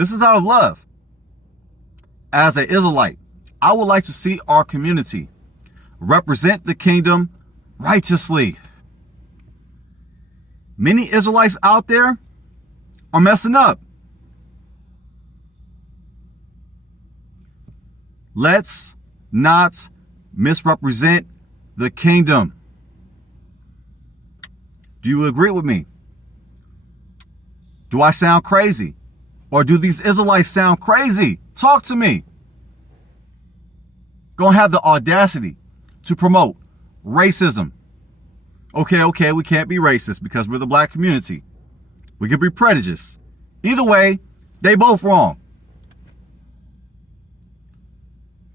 This is out of love. As an Israelite, I would like to see our community represent the kingdom righteously. Many Israelites out there are messing up. Let's not misrepresent the kingdom. Do you agree with me? Do I sound crazy? Or do these Israelites sound crazy? Talk to me. Gonna have the audacity to promote racism. Okay, we can't be racist because we're the black community. We could be prejudiced. Either way, they both wrong.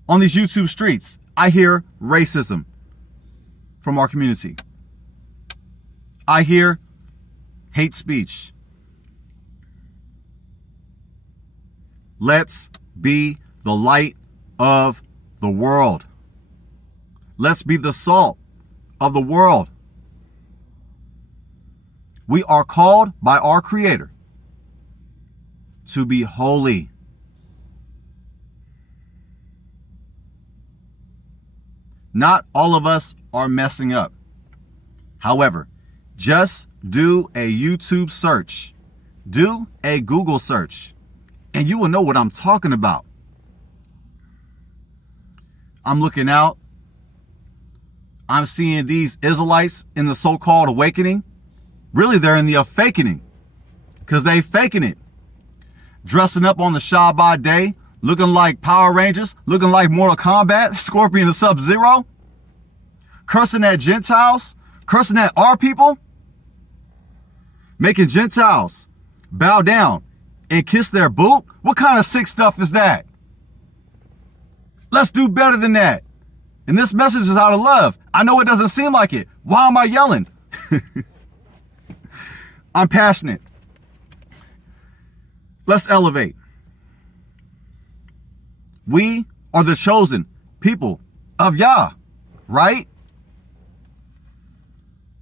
On these YouTube streets, I hear racism from our community. I hear hate speech. Let's be the light of the world. Let's be the salt of the world. We are called by our Creator to be holy. Not all of us are messing up. However, just do a YouTube search, do a Google search, and you will know what I'm talking about. I'm looking out. I'm seeing these Israelites in the so-called awakening. Really, they're in the fakening, because they faking it. Dressing up on the Shabbat day, looking like Power Rangers, looking like Mortal Kombat, Scorpion and Sub-Zero. Cursing at Gentiles, cursing at our people. Making Gentiles bow down and kiss their boot. What kind of sick stuff is that? Let's do better than that. And this message is out of love. I know it doesn't seem like it. Why am I yelling? I'm passionate. Let's elevate. We are the chosen people of Yah, right?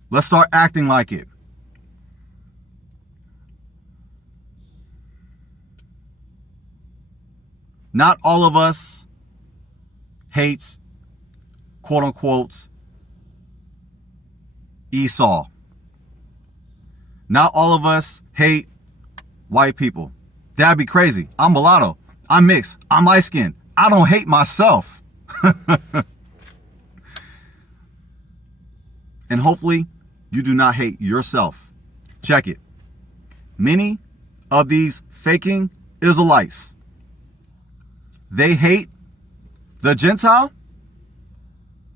Let's start acting like it. Not all of us hates, quote unquote, Esau. Not all of us hate white people. That'd be crazy. I'm mulatto. I'm mixed. I'm light skinned. I don't hate myself. And hopefully you do not hate yourself. Check it. Many of these faking Israelites, they hate the Gentile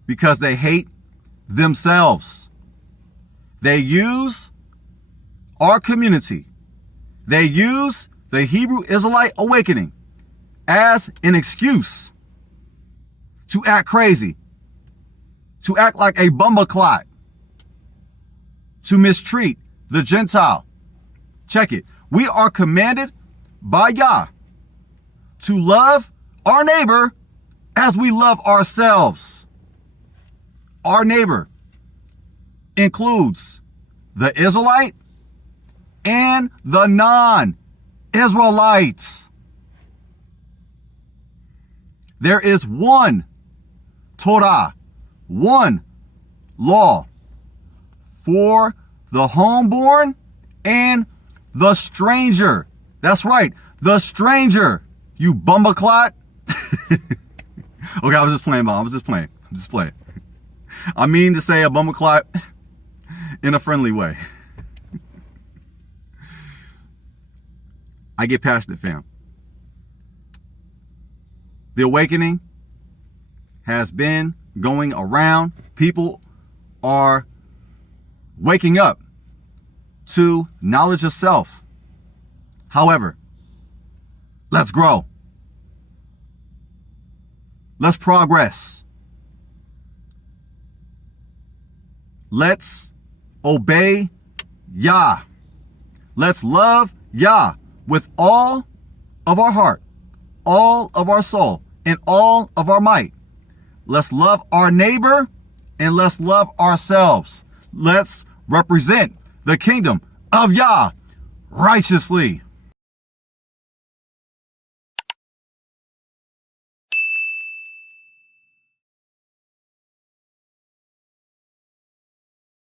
because they hate themselves. They use our community. They use the Hebrew Israelite awakening as an excuse to act crazy, to act like a bumbleclot, to mistreat the Gentile. Check it. We are commanded by Yah to love our neighbor as we love ourselves. Our neighbor includes the Israelite and the non-Israelites. There is one Torah, one law for the homeborn and the stranger. That's right, the stranger, you bumbleclot. Okay, I was just playing, Mom. I'm just playing. I mean to say a bumbleclot in a friendly way. I get passionate, fam. The awakening has been going around. People are waking up to knowledge of self. However, let's grow. Let's progress. Let's obey Yah. Let's love Yah with all of our heart, all of our soul, and all of our might. Let's love our neighbor and let's love ourselves. Let's represent the kingdom of Yah righteously.